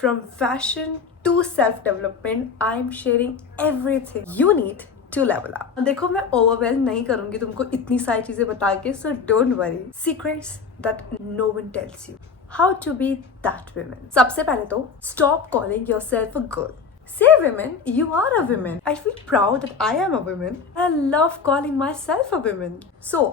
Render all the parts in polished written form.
From fashion to self-development, I'm sharing everything you need to level up. देखो मैं overwhelm नहीं करूंगी तुमको इतनी सारी चीजें बता के, so don't worry. Secrets that no one tells you. How to be that woman. सबसे पहले तो stop calling yourself a girl. Say women, you are a woman. I feel proud that I am a woman. I love calling myself a woman. So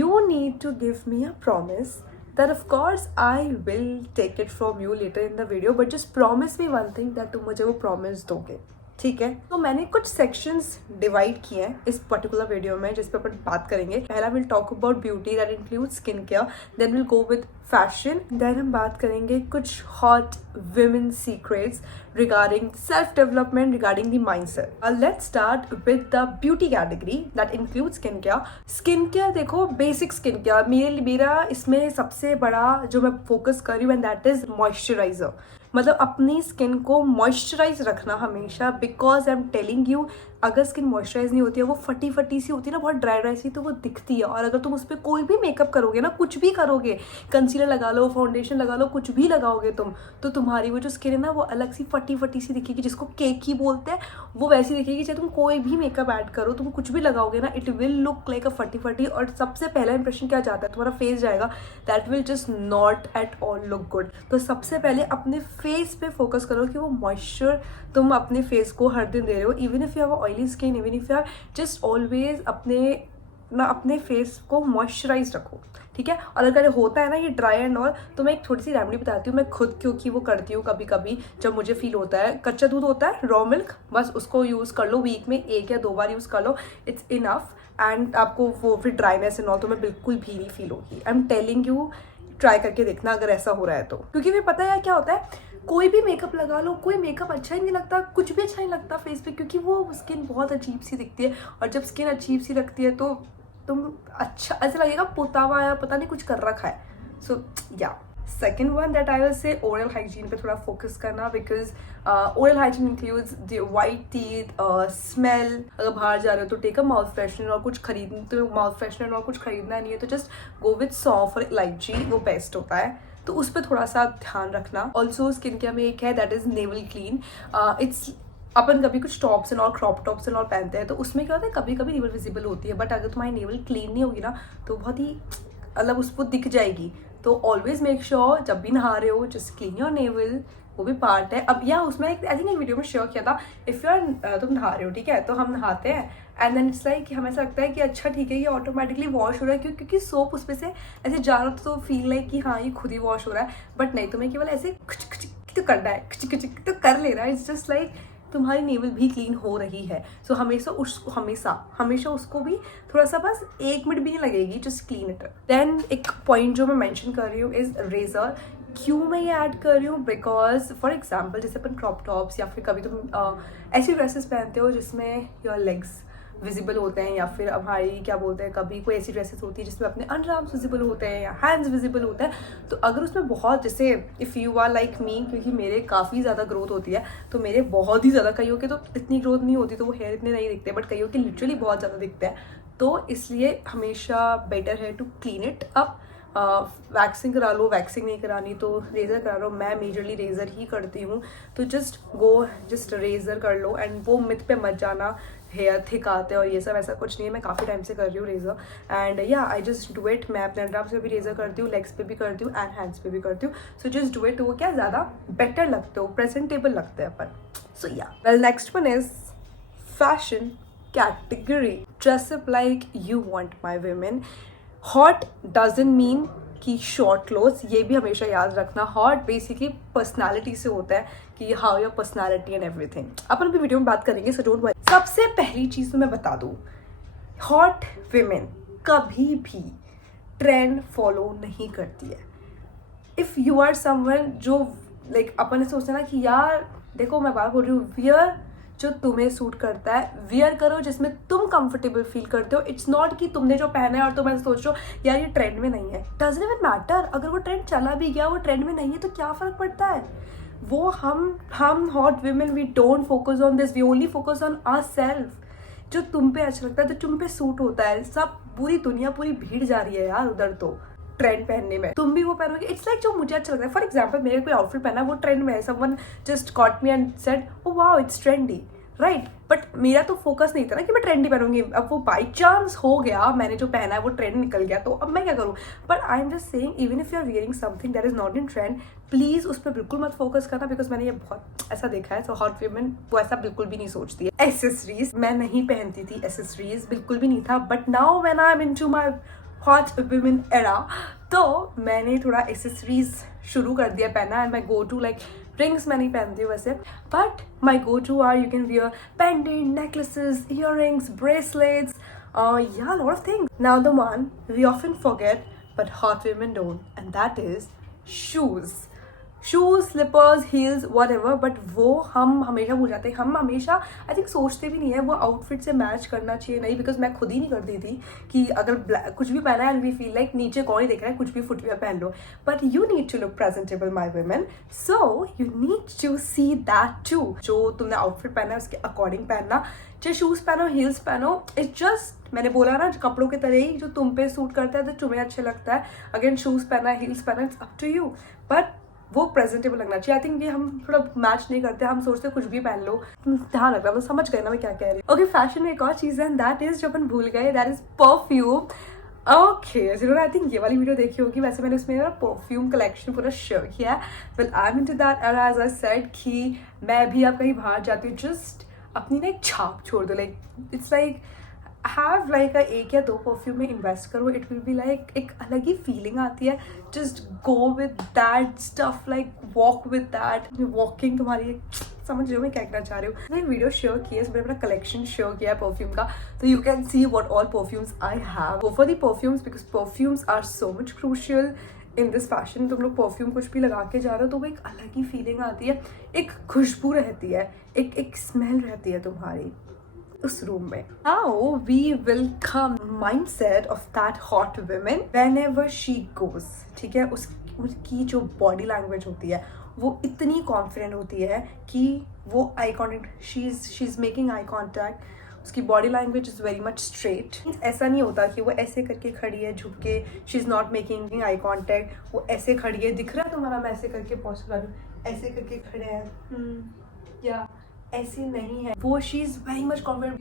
you need to give me a promise that of course I will take it from you later in the video, but just promise me one thing that तुम मुझे वो promise दोगे, ठीक है? तो मैंने कुछ sections divide किए हैं इस पर्टिकुलर वीडियो में जिस पे अपन बात करेंगे. पहला we'll talk about beauty, that include skin care, then we'll go with fashion, then हम बात करेंगे कुछ hot women secrets regarding self development, regarding the mindset. Let's start with the beauty category that include skin care. Skin care देखो, basic skin care मेरा इसमें सबसे बड़ा जो मैं फोकस कर रही हूँ, एंड दैट इज मॉइस्चराइजर. मतलब अपनी स्किन को मॉइस्चराइज रखना हमेशा, because I am telling you, अगर स्किन मॉइस्चराइज नहीं होती है, वो फटी फटी सी होती है ना, बहुत ड्राई ड्राई सी, तो वो दिखती है. और अगर तुम उस पर कोई भी मेकअप करोगे ना, कुछ भी करोगे, कंसीलर लगा लो, फाउंडेशन लगा लो, कुछ भी लगाओगे तुम, तो तुम्हारी वो जो स्किन है ना, वो अलग सी फटी फटी सी दिखेगी, जिसको केक ही बोलते हैं, वो वैसी दिखेगी. चाहे तुम कोई भी मेकअप ऐड करो, तुम कुछ भी लगाओगे ना, इट विल लुक लाइक अ फटी फटी. और सबसे पहला इंप्रेशन क्या जाता है, तुम्हारा फेस जाएगा, that will just not at all look good. तो सबसे पहले अपने फेस पे फोकस करो कि वो मॉइस्चर तुम अपने फेस को हर दिन दे रहे हो. Even if you have oily skin, even if you have, just always अपने फेस को मॉइस्चराइज रखो, ठीक है? और अगर होता है ना ये ड्राई एंड ऑल, तो मैं एक थोड़ी सी रेमेडी बताती हूँ मैं खुद, क्योंकि वो करती हूँ कभी कभी जब मुझे फील होता है. कच्चा दूध होता है, रॉ मिल्क, बस उसको यूज़ कर लो, वीक में 1 या 2 बार यूज़ कर लो, इट्स इनफ. एंड आपको वो फिर ड्राइनेस एंड ऑल तो मैं बिल्कुल भी नहीं फील होगी. I am telling you, try करके देखना अगर ऐसा हो रहा है तो. क्योंकि फिर पता है क्या होता है, कोई भी मेकअप लगा लो, कोई मेकअप अच्छा ही नहीं लगता, कुछ भी अच्छा नहीं लगता फेस पे, क्योंकि वो स्किन बहुत अजीब सी दिखती है. और जब स्किन अजीब सी लगती है तो तुम अच्छा ऐसा लगेगा पोता हुआ या पता नहीं कुछ कर रखा है. सो या second one that I will say, oral hygiene पे थोड़ा फोकस करना, because oral hygiene includes the white teeth, smell. अगर बाहर जा रहे हो तो टेक अ माउथ फ्रेशनर, और कुछ खरीदना तो माउथ फ्रेशनर और कुछ खरीदना नहीं है तो जस्ट गो विथ सौंफ और इलायची, वो बेस्ट होता है. तो उस पर थोड़ा सा ध्यान रखना. ऑल्सो स्किन केयर में एक है that is navel clean. It's अपन कभी कुछ टॉप्स एंड और क्रॉप टॉप्स एंड और पहनते हैं तो उसमें क्या होता है, कभी कभी नेवल विजिबल होती है, बट अगर तुम्हारी नेवल क्लीन नहीं होगी ना, तो बहुत ही मतलब उसको दिख जाएगी. तो ऑलवेज मेक श्योर जब भी नहा रहे हो, जस्ट क्लीन योर नेवल, वो भी पार्ट है. अब या उसमें आई थिंक एक वीडियो में शेयर किया था, इफ़ यू आर तुम नहा रहे हो, ठीक है, तो हम नहाते हैं एंड देन इट्स लाइक हमें ऐसा लगता है कि अच्छा ठीक है ये ऑटोमेटिकली वॉश हो रहा है, क्योंकि सोप उस पर से ऐसे जा रहा तो फील लाइक कि हाँ ये खुद ही वॉश हो रहा है. बट नहीं, तुम्हें केवल ऐसे तो करना है, तो कर लेना है. इट्स जस्ट लाइक तुम्हारी नेवल भी क्लीन हो रही है. सो हमेशा उसको भी थोड़ा सा, बस 1 मिनट भी नहीं लगेगी, जस्ट क्लीन इट. देन एक पॉइंट जो मैं मेंशन कर रही हूँ इज रेजर. क्यों मैं ये ऐड कर रही हूँ, बिकॉज फॉर एग्जाम्पल जैसे अपन क्रॉप टॉप्स या फिर कभी तुम ऐसी ड्रेसेस पहनते हो जिसमें योर लेग्स विजिबल होते हैं, या फिर हमारी क्या बोलते हैं, कभी कोई ऐसी ड्रेसेस होती है जिसमें अपने अंडर आर्म्स विजिबल होते हैं या हैंड्स विजिबल होते हैं. तो अगर उसमें बहुत, जैसे if you are like me, क्योंकि मेरे काफ़ी ज़्यादा ग्रोथ होती है, तो मेरे बहुत ही ज़्यादा, कईयों के तो इतनी ग्रोथ नहीं होती तो वो हेयर इतने नहीं दिखते, बट कईयों के लिटरली बहुत ज़्यादा दिखते हैं. तो इसलिए हमेशा बेटर है to clean it up. Waxing करा लो, वैक्सिंग नहीं करानी तो रेज़र करा लो. मैं मेजरली रेज़र ही करती हूँ, तो जस्ट रेज़र कर लो. एंड वो मिथ पे मत जाना हेयर थिक आते हैं और ये सब, ऐसा कुछ नहीं है. मैं काफ़ी टाइम से कर रही हूँ रेज़र, एंड या आई जस्ट डू इट. मैं अपने अंडर आर्म्स पे भी रेज़र करती हूँ, लेग्स पे भी करती हूँ एंड हैंड्स पे भी करती हूँ. So just do it. वो क्या ज़्यादा बेटर लगते हो, प्रेजेंटेबल लगते हैं अपन. सो या well, next one is fashion category. Dress up like you want my women. Hot doesn't mean कि शॉर्ट क्लोथ्स, ये भी हमेशा याद रखना. हॉट बेसिकली पर्सनालिटी से होता है कि how your personality and everything. अपन भी वीडियो में बात करेंगे, सो डोंट वरी. सबसे पहली चीज़ तो मैं बता दूँ, हॉट विमेन कभी भी ट्रेंड फॉलो नहीं करती है. इफ़ यू आर समवन जो लाइक अपन ने सोचते हैं ना कि यार देखो, मैं बात बोल रही हूँ, वियर जो तुम्हें सूट करता है वियर करो, जिसमें तुम कंफर्टेबल फील करते हो. इट्स नॉट कि तुमने जो पहना है और तुम ऐसे सोच रहे हो यार ये ट्रेंड में नहीं है. Doesn't even matter. अगर वो ट्रेंड चला भी गया, वो ट्रेंड में नहीं है, तो क्या फ़र्क पड़ता है. वो हम hot women, we don't focus on this, we only focus on ourselves. जो तुम पे अच्छा लगता है, तो तुम पे सूट होता है. सब पूरी दुनिया, पूरी भीड़ जा रही है यार उधर. तो ट्रेंड पहनने में, तुम भी वो पहनोगे। इट्स लाइक जो मुझे अच्छा लगता है। फॉर एग्जाम्पल मेरे कोई आउटफिट पहना, वो ट्रेंड में है, someone just caught me and said oh wow it's trendy, right, but मेरा तो फोकस नहीं था ना कि मैं ट्रेंडी पहनूंगी। अब वो बाई चांस हो गया, मैंने जो पहना है वो ट्रेंड निकल गया, तो अब मैं क्या करूँ। But I am just saying even if you are wearing something that is not in trend, please उस पर बिल्कुल मत फोकस करना, बिकॉज मैंने ये बहुत ऐसा देखा है। सो हॉट वुमेन वो ऐसा बिल्कुल भी नहीं सोचती है। एसेसरीज मैं नहीं पहनती थी, एसेसरीज बिल्कुल भी नहीं था, but now when I am into my hot women era, तो मैंने थोड़ा एसेसरीज शुरू कर दिया पहना। And my go to like rings मैं नहीं पहनती हूँ वैसे, but my go to are you can wear pendant, necklaces, earrings, bracelets, yeah, a lot of things. Now the one we often forget but hot women don't, and that is shoes. Shoes, slippers, heels, whatever, but वो हम हमेशा भूल जाते हैं। हम हमेशा I think सोचते भी नहीं है वो आउटफिट से मैच करना चाहिए नहीं, बिकॉज मैं खुद ही नहीं करती थी कि अगर कुछ भी पहना है एंड वी फील लाइक नीचे कौन ही देख रहा है, कुछ भी फुटवेयर पहन लो, but you need to look presentable my women, so you need to see that too. जो तुमने आउटफिट पहना है उसके अकॉर्डिंग पहनना, चाहे शूज पहनो, हील्स पहनो, इट्स जस्ट मैंने बोला ना कपड़ों की तरह ही, जो तुम पे सूट करता है तो तुम्हें अच्छा लगता है। अगेन शूज पहना है, हील्स पहना, it's up to you, but वो प्रेजेंटेबल लगना चाहिए। आई थिंक ये हम थोड़ा मैच नहीं करते, हम सोचते कुछ भी पहन लो, ध्यान रखना, तो समझ गए ना मैं क्या कह रही हूँ। ओके, फैशन में एक और चीज़ है, दैट इज जो अपन भूल गए, दैट इज परफ्यूम। ओके, जिन्होंने आई थिंक ये वाली वीडियो देखी होगी, वैसे मैंने उसमें ना परफ्यूम कलेक्शन पूरा शेयर किया है। Well I am into that era, as I said कि मैं भी आप कहीं बाहर जाती हूँ, जस्ट अपनी ना एक छाप छोड़ दो। Like it's like have like एक या दो परफ्यूम में इन्वेस्ट करो, इट विल बी लाइक एक अलग ही फीलिंग आती है। Just go with that stuff, like walk with that, walking तुम्हारी, समझ रहे हो मैं क्या कहना चाह रही हूँ। मैंने वीडियो शेयर की है, इसमें अपना कलेक्शन शेयर किया है परफ्यूम का, तो you can see what all perfumes I have. Go for the perfumes because perfumes are so much crucial in this fashion. तुम लोग परफ्यूम कुछ भी लगा के जा रहे हो तो वो एक अलग ही फीलिंग आती है, एक खुशबू रहती है, एक स्मेल रहती है तुम्हारी उस रूम में। How we will come mindset of that hot women whenever she goes, ठीक है, उसकी जो बॉडी लैंग्वेज होती है वो इतनी कॉन्फिडेंट होती है कि वो eye contact, she is making eye contact, उसकी body language is very much straight. ऐसा नहीं होता कि वो ऐसे करके खड़ी है झुक के, she is not making eye contact, वो ऐसे खड़ी है, दिख रहा है तुम्हारा, मैं ऐसे करके पॉज कर रही हूँ, ऐसे करके खड़े हैं, या ऐसी नहीं है वो। She is very much confident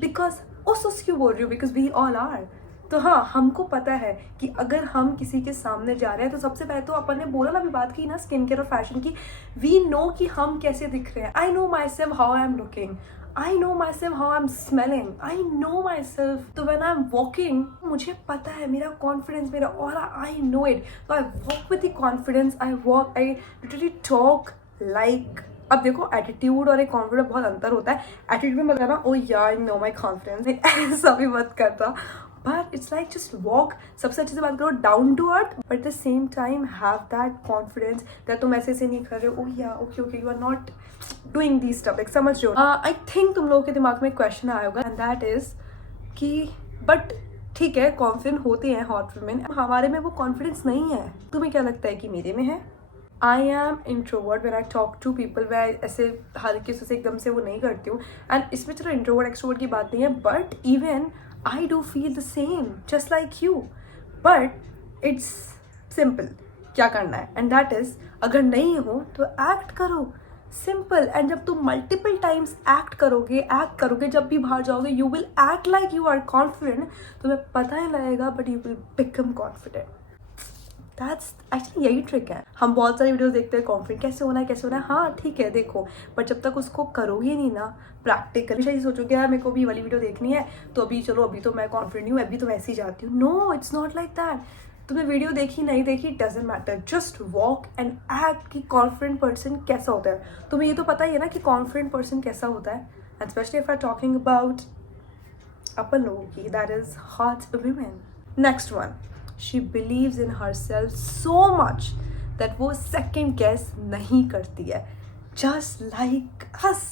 because उस क्यों बोल रही हूँ, बिकॉज वी ऑल आर। तो हाँ, हमको पता है कि अगर हम किसी के सामने जा रहे हैं तो सबसे पहले तो अपन ने बोला ना, अभी बात की ना स्किन केयर और फैशन की, वी नो कि हम कैसे दिख रहे हैं। I know my self how I am looking, I know myself how I'm smelling, I know myself, तो when I'm walking मुझे पता है मेरा confidence, मेरा aura, I know it, so I walk with the confidence, I literally talk like, अब देखो attitude और एक कॉन्फिडेंस बहुत अंतर होता है। एटीट्यूड में बताना ओ या आई नो माई कॉन्फिडेंस, ऐसा भी मत करता, but it's like just walk, सबसे अच्छे से बात करो, down to earth, but at the same time have that confidence that तुम ऐसे नहीं कर रहे हो, oh yeah okay you are not doing this stuff, like समझ रहे हो। आई थिंक तुम लोगों के दिमाग में एक क्वेश्चन आया होगा, एंड दैट इज कि बट ठीक है कॉन्फिडेंट होते हैं हॉट वुमेन, हमारे में वो कॉन्फिडेंस नहीं है, तुम्हें क्या लगता है कि मेरे में है? I am introvert when I talk to people, मैं ऐसे हर किसी से एकदम से वो नहीं करती हूँ, एंड इसमें चलो इंट्रोवर्ट एक्सट्रोवर्ट की बात नहीं है, but even I do feel the same just like you, but it's simple, क्या करना है, एंड दैट इज अगर नहीं हो तो एक्ट करो, सिंपल। एंड जब तुम मल्टीपल टाइम्स एक्ट करोगे जब भी बाहर जाओगे, you will act like you are confident, तुम्हें पता ही लगेगा, but you will become confident. That's actually यही ट्रिक है। हम बहुत सारी वीडियोस देखते हैं कॉन्फिडेंट कैसे होना है, हाँ ठीक है देखो, बट जब तक उसको करोगे नहीं ना प्रैक्टिकल, हमेशा ये सोचोगे यार मेरे को भी वाली वीडियो देखनी है तो अभी चलो, अभी तो मैं कॉन्फिडेंट हूँ, अभी तो वैसे ही जाती हूँ। No, it's not like that. तुमने वीडियो देखी नहीं देखी doesn't matter, just walk and act कि कॉन्फिडेंट पर्सन कैसा होता है। तुम्हें ये तो पता ही है ना कि कॉन्फिडेंट पर्सन कैसा होता है, and specially if I talking about अपन लोगों की, that is hot women. Next one, she believes in herself so much that वो second guess नहीं करती है, just like us,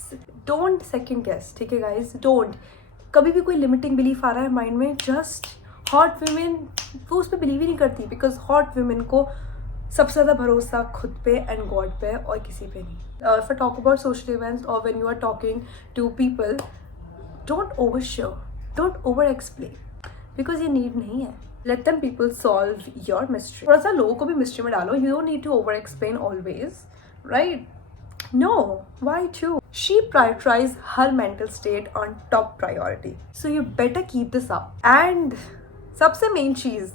don't second guess, ठीक है guys, don't। कभी भी कोई limiting belief आ रहा है माइंड में, just hot women वो उस पर बिलीव ही नहीं करती, because hot women को सबसे ज़्यादा भरोसा खुद पे and God पे और किसी पे नहीं। If I talk about social events or when you are talking to people, don't overshare, don't over explain, because ये need नहीं है। Let them people solve your mystery. थोड़ा सा लोगों को भी mystery में डालो. You don't need to over explain always, right? No, why to? She prioritized her mental state on top priority. So you better keep this up. And सबसे main चीज,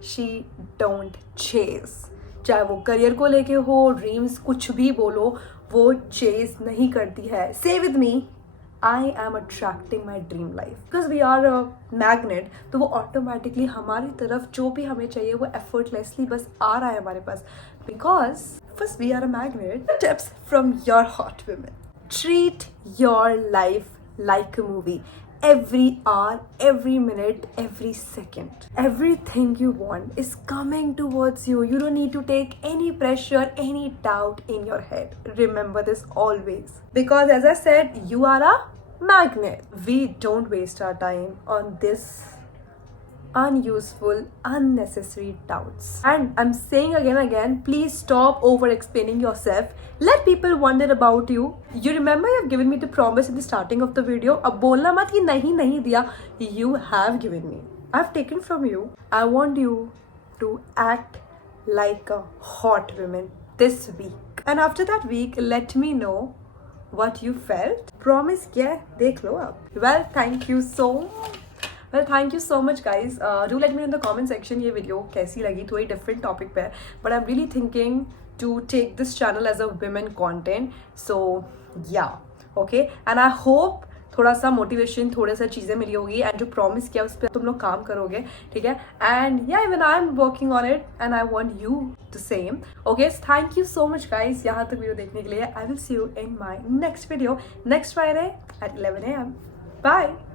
she don't chase. चाहे वो career को लेके हो, dreams, कुछ भी बोलो, वो चेज नहीं करती है. Say with me, I am attracting my dream life. Because we are a magnet, तो वो ऑटोमेटिकली हमारी तरफ जो भी हमें चाहिए वो effortlessly बस आ रहा है हमारे पास. Because first we are a magnet. Tips from your hot women. Treat your life like a movie. Every hour, every minute, every second. Everything you want is coming towards you. You don't need to take any pressure, any doubt in your head. Remember this always. Because as I said, you are a magnet. We don't waste our time on this unuseful, unnecessary doubts. And I'm saying again, please stop over explaining yourself. Let people wonder about you. You remember you've given me the promise in the starting of the video. अब बोलना मत कि नहीं दिया. You have given me. I've taken from you. I want you to act like a hot woman this week. And after that week, let me know what you felt. Promise किया है, देख लो अब. Well, thank you so much guys. Do let me know in the comment section ये video कैसी लगी. थोड़ी different topic पे है, but I'm really thinking to take this channel as a women content. So yeah, okay. And I hope थोड़ा सा motivation, थोड़ा सा चीज़ें मिली होगी, एंड जो प्रॉमिस किया उस पर तुम लोग काम करोगे, ठीक है. एंड या even I am working on it and I want you the same. Okay, thank you so much guys यहाँ तक वीडियो देखने के लिए. I will see you in my next video next Friday at 11 AM. Bye.